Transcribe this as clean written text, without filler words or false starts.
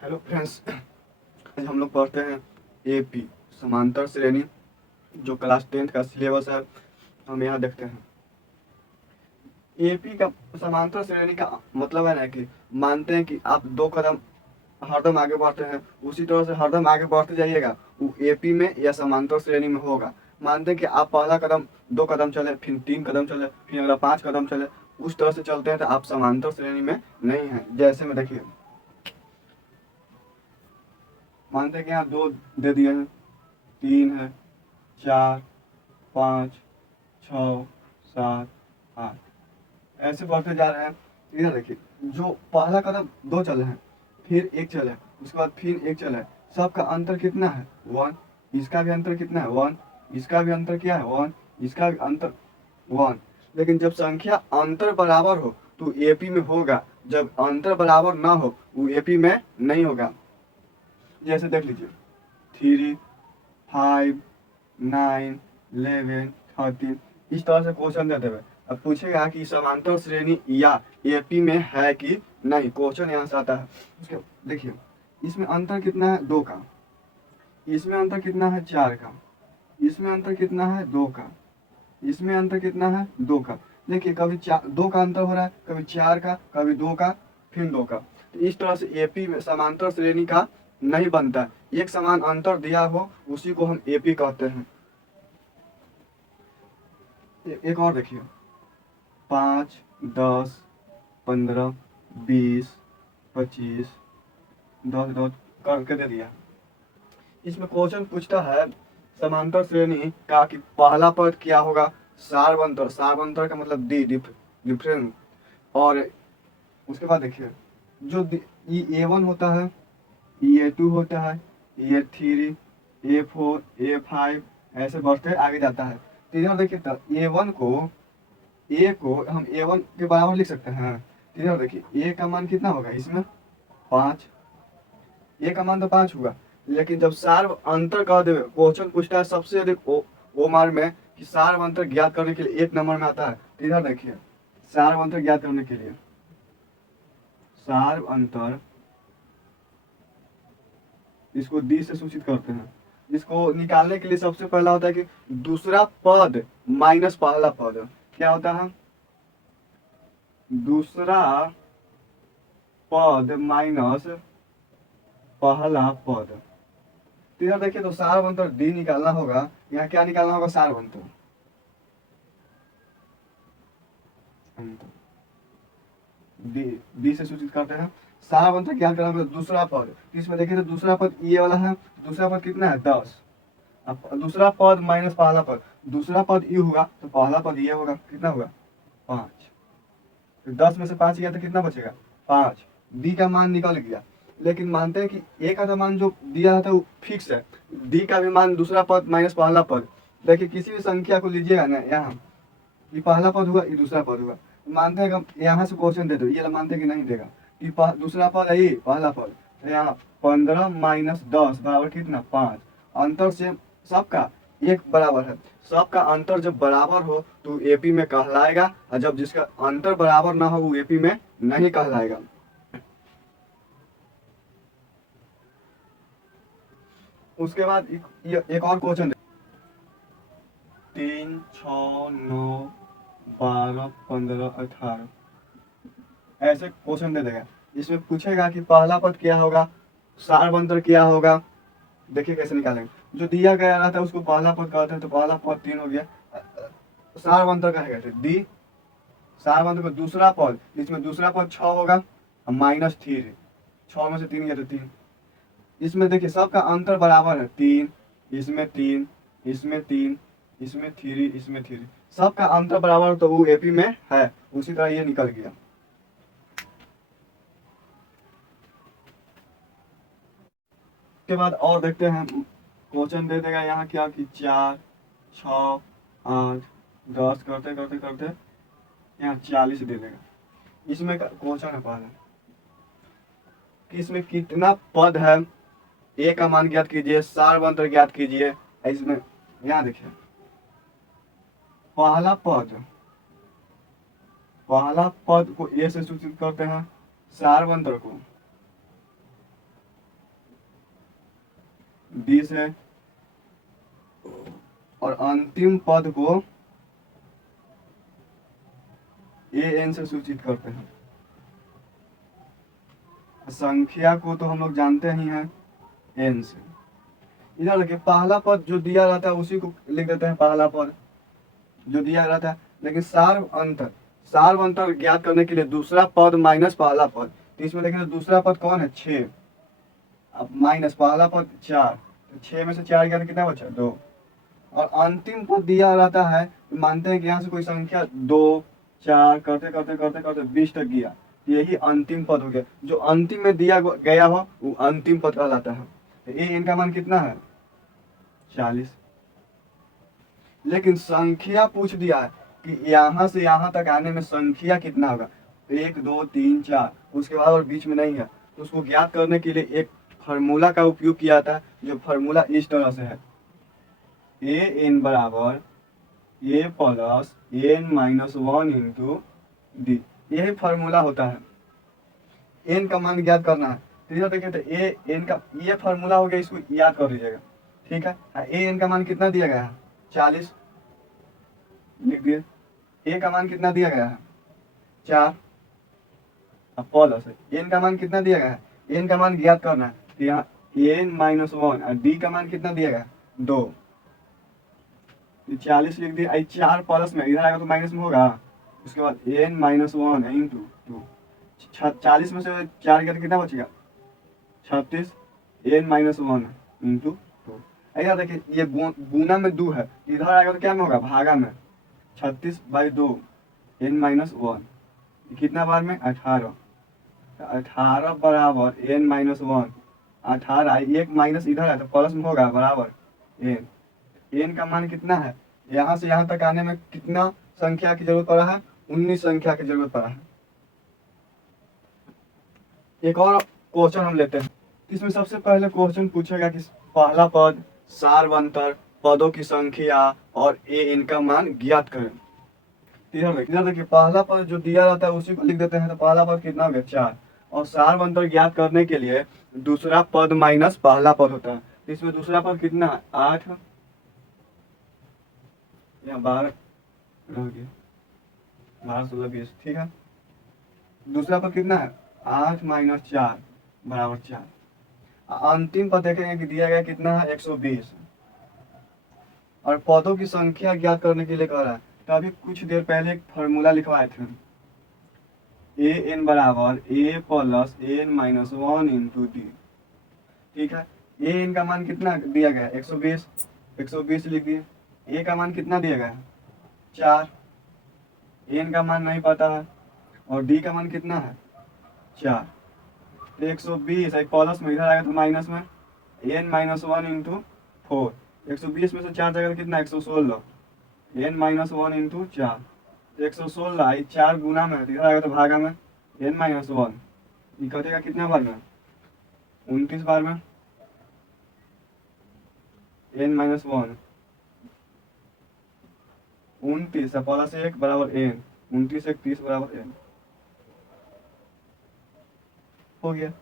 Hello friends, आज हम लोग पढ़ते हैं एपी समांतर श्रेणी। जो क्लास 10th का सिलेबस है हम यहाँ देखते हैं। एपी का समांतर श्रेणी का मतलब है ना कि मानते हैं कि आप दो कदम हरदम आगे बढ़ते हैं, उसी तरह से हरदम आगे बढ़ते जाइएगा, वो एपी में या समांतर श्रेणी में होगा। मानते हैं कि आप पहला कदम 2 कदम चले, फिर 3 कदम चले, फिर अगला 5 कदम चले, उस तरह से चलते हैं तो आप समांतर श्रेणी में नहीं हैं। जैसे में देखिए, मानते हैं कि यहाँ 2 दे दिए हैं, 3 है, 4, 5, 6, 7, 8, ऐसे बढ़ते जा रहे हैं। इधर देखिए, जो पहला कदम 2 चले हैं, फिर 1 चले, उसके बाद फिर 1 चले, सबका अंतर कितना है? 1। इसका भी अंतर कितना है? 1। इसका भी अंतर क्या है? 1। इसका भी अंतर 1। लेकिन जब संख्या अंतर बराबर हो तो एपी में होगा, जब अंतर बराबर ना हो वो एपी में नहीं होगा। जैसे देख लीजिए, 3, 5, 9, 11, 13, इस तरह से क्वेश्चन देते हुए अब पूछेगा कि समांतर श्रेणी या एपी में है कि नहीं। क्वेश्चन यहाँ से आता है। उसके देखिए, इसमें अंतर कितना है? 2 का। इसमें अंतर कितना है? 4 का। इसमें अंतर कितना है? 2 का। इसमें अंतर कितना है? 2 का। देखिए, कभी 2 का अंतर हो रहा है, कभी 4 का, कभी 2 का, फिर 2 का। तो इस तरह से एपी में समांतर श्रेणी का नहीं बनता। एक समान अंतर दिया हो उसी को हम एपी कहते हैं। एक और देखिए, 5, 10, 15, 20, 25, 10 करके दे दिया। इसमें क्वेश्चन पूछता है समांतर श्रेणी का कि पहला पद क्या होगा? सार्वंतर। सार्वंतर का मतलब डी, डिफरेंस। और उसके बाद देखिए, जो ये A1 होता है, ये A2 होता है, ये A3, A4, A5, ऐसे बढ़ते आगे जाता है। तो इधर देखिए, तो A1 को, ए को हम A1 के बराबर लिख सकते हैं। तो इधर देखिए, ए का मान कितना होगा? इसमें 5। ए का मान तो 5 होगा, लेकिन जब सार्व अंतर कह देवे, क्वेश्चन पूछता है सबसे अधिक ओ मार्क में कि सार्व अंतर ज्ञात करने के लिए 1 नंबर में आता है। तो इधर देखिए, सार्व अंतर ज्ञात करने के लिए, सार्व अंतर, इसको डी से सूचित करते हैं। इसको निकालने के लिए सबसे पहला होता है कि दूसरा पद माइनस पहला पद। क्या होता है? दूसरा पद माइनस पहला पद। तो इधर देखिए, तो सारवंतर डी निकालना होगा। यहाँ क्या निकालना होगा? सारवंतर। डी, डी से सूचित करते हैं। सारवंतर क्या करना होगा? दूसरा पद। इसमें देखिए, तो दूसरा पद ये वाला है। दूसरा पद कितना है? 10। अब दूसरा पद माइनस पहला पद, दूसरा पद ये होगा तो पहला पद ये होगा। कितना होगा? 5। तो 10 में से 5 गया तो कितना बचेगा? 5। डी का मान निकल गया। लेकिन मानते हैं कि ए का तो मान जो दिया था वो फिक्स है, डी का भी मान दूसरा पद माइनस पहला पद। देखिए, किसी भी संख्या को लीजिएगा ना, यहाँ ये पहला पद हुआ, ये दूसरा पद हुआ। मानते हैं कि यहाँ से क्वेश्चन दे दो, ये मानते हैं कि नहीं देगा कि दूसरा पद है ये पहला पद। तो यहाँ 15 माइनस 10 बराबर कितना? 5। अंतर से सबका 1 बराबर है। सबका अंतर जब बराबर हो तो एपी में कहलाएगा, और जब जिसका अंतर बराबर ना हो वो एपी में नहीं कहलाएगा। उसके बाद एक और क्वेश्चन, 3, 6, 9, 12, 15, 18, ऐसे क्वेश्चन दे देगा। इसमें पूछेगा कि पहला पद क्या होगा, सारवंतर क्या होगा। देखिए कैसे निकालेंगे। जो दिया गया रहता है उसको पहला पद कहते हैं, तो पहला पद 3 हो गया। सारवंतर का है डी। सारवंतर का दूसरा पद, इसमें दूसरा पद 6 होगा, -3, 6 में से 3 गया तो 3। इसमें देखिए, सबका अंतर बराबर है, 3, इसमें 3, इसमें 3, इसमें 3, इसमें 3, सबका अंतर बराबर, तो वो एपी में है। उसी तरह ये निकल गया। के बाद और देखते हैं, क्वेश्चन दे देगा यहाँ क्या कि 4, 6, 8, 10 करते करते करते यहाँ 40 दे देगा। इसमें क्वेश्चन है पहले कि इसमें कितना पद है, ए का मान ज्ञात कीजिए, सारवंतर ज्ञात कीजिए। इसमें यहाँ देखिए, पहला पद, पहला पद को ए से सूचित करते हैं, सारवंतर को 20 है और अंतिम पद को ए एन से सूचित करते हैं। संख्या को तो हम लोग जानते ही हैं एन से। इधर देखिए पहला पद जो दिया रहता है उसी को लिख देते हैं पहला पद जो दिया रहता है, लेकिन सार्व अंतर ज्ञात करने के लिए दूसरा पद माइनस पहला पद, तो इसमें देखें तो दूसरा पद कौन है 6, अब माइनस पहला पद 4, तो 6 में से 4 गया तो कितना बचा 2, और अंतिम पद दिया रहता है तो मानते हैं कि यहाँ से कोई संख्या 2 4 करते करते करते करते 20 तक गया, यही अंतिम पद हो गया। जो अंतिम में दिया गया हो वो अंतिम पद कहलाता है। तो ए इनका मान कितना है 40। लेकिन संख्या पूछ दिया है कि यहाँ से यहाँ तक आने में संख्या कितना होगा, 1 2 3 4, उसके बाद और बीच में नहीं है, तो उसको ज्ञात करने के लिए एक फार्मूला का उपयोग किया था, जो फार्मूला इस तरह से है, ए एन बराबर a plus n minus 1 into d, यही फार्मूला होता है। एन का मान ज्ञात करना है, तो इधर देखिए तो ए एन का ये फार्मूला हो गया, इसको याद कर लीजिएगा, ठीक है। ए एन का मान कितना दिया गया है 40 लिख दिए, ए का मान कितना दिया गया है 4, अब प्लस एन का मान कितना दिया गया है, एन का मान ज्ञात करना है, तो यहाँ एन माइनस 1 और डी का मान कितना दिया गया 2, 40 लिख दिया। 4 प्लस में इधर आएगा तो माइनस में होगा, उसके बाद एन माइनस 1 इंटू 2, 40 में से 4 गया तो कितना बचेगा 36, एन माइनस 1 इंटू 2। ऐसा देखिए ये गुना में 2 है, इधर आएगा तो क्या में होगा भागा में, 36/2 एन माइनस 1, कितना बार में 18, 18 बराबर एन माइनस 1, 18 एक माइनस इधर है तो प्लस में होगा बराबर एन। एन का मान कितना है, यहाँ से यहाँ तक आने में कितना संख्या की जरूरत पड़ा है 19 संख्या की जरूरत पड़ा है। एक और क्वेश्चन हम लेते हैं, इसमें सबसे पहले क्वेश्चन पूछेगा कि पहला पद सार्व अंतर पदों की संख्या और ए इनका मान ज्ञात करें। इधर देखिए पहला पद जो दिया रहता है उसी को लिख देते हैं, तो पहला पद कितना हो गया 4, और सार्व अंतर ज्ञात करने के लिए दूसरा पद माइनस पहला पद होता है, तो इसमें दूसरा पद कितना है 8 या 12 रह गया 12 16 20, ठीक है। दूसरा पद कितना है 8 माइनस 4 बराबर 4। अंतिम पद देखेंगे कि दिया गया कितना है 120, और पदों की संख्या ज्ञात करने के लिए कह रहा है, तो अभी कुछ देर पहले एक फार्मूला लिखवाए थे, ए एन बराबर a plus n minus 1 into d, ठीक है। ए एन का मान कितना दिया गया 120, 120 लिख दिए। ए का मान कितना दिया गया 4, एन का मान नहीं पता है, और डी का मान कितना है 4, तो 120 प्लस में इधर आएगा तो माइनस में एन माइनस 1 इंटू 4, 120 में से 4 जगह कितना 116, एन माइनस 1 इंटू 4, 116 4 गुना में इधर आएगा तो भागा में एन माइनस 1, ये कटेगा कितना बार में 29 बार में, एन माइनस 1 29 प्लस 1 बराबर एन, 29 1 30 बराबर एन हो गया।